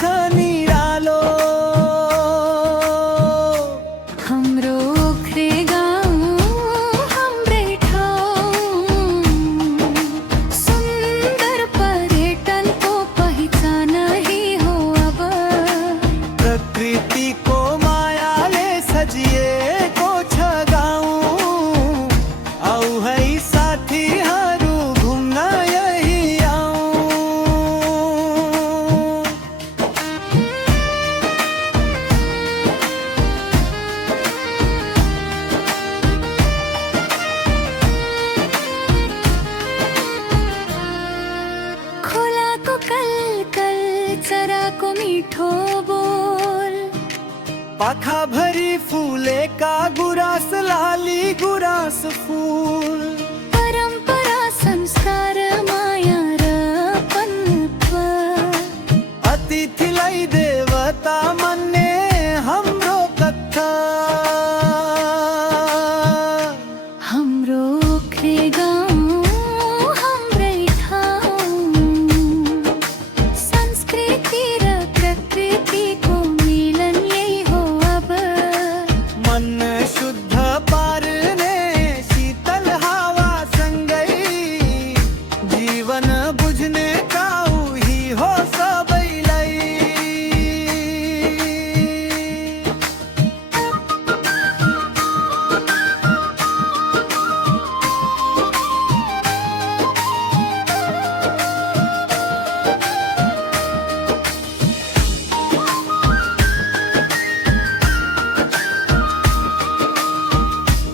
छ निरालो। हाम्रो ओख्रे गाउँ हाम्रै ठाउँ सुन्दर पर्यटनको पहिचान हो अब। प्रकृतिको मायाले सजिएको छ गाउँ। आऊ है साथीहरू घुम्न यही आऊ। खोलाको कलकल चराको मिठो बोल पाखाभरि फुलेका गुराँस लाली गुराँस फुल। परम्परा संस्कार माया र पन्प अतिथिलाई देवता मान्ने हाम्रो कथा। हाम्रो ओख्रे गाउँ हाम्रै ठाउँ संस्कृति र प्रकृतिको मिलन यही हो अब। मन शुद्ध पार्ने शीतल हावासँगै जीवन बुझ्ने काउही हो सबैलाई।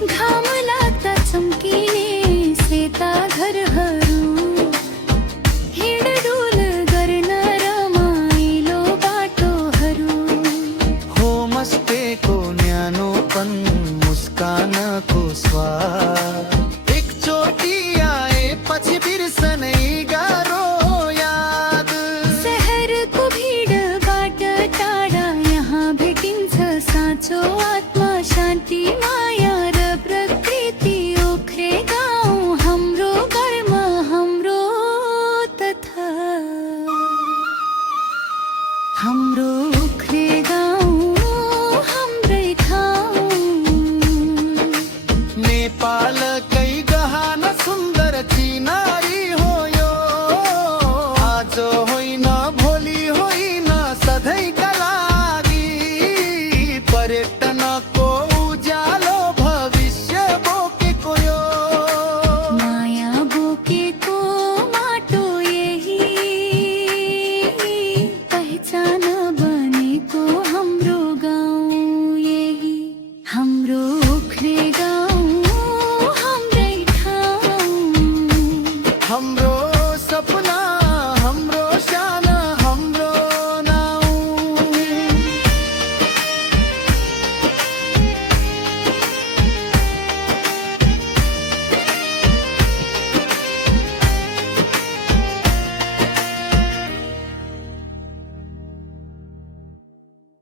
घाम लाग्दा चम्किने सेता घरहरू हिँडडुल गर्न रमाइलो बाटोहरू। होमस्टेको न्यानोपन मुस्कानको स्वाद एकचोटि आएपछि बिर्सनै गाह्रो याद। शहरको भिडबाट टाढा यहाँ भेटिन्छ साँचो आत्मा शान्ति माया र प्रकृति। ओख्रे गाउँ हाम्रो घरमा हाम्रो तथा हाम्रो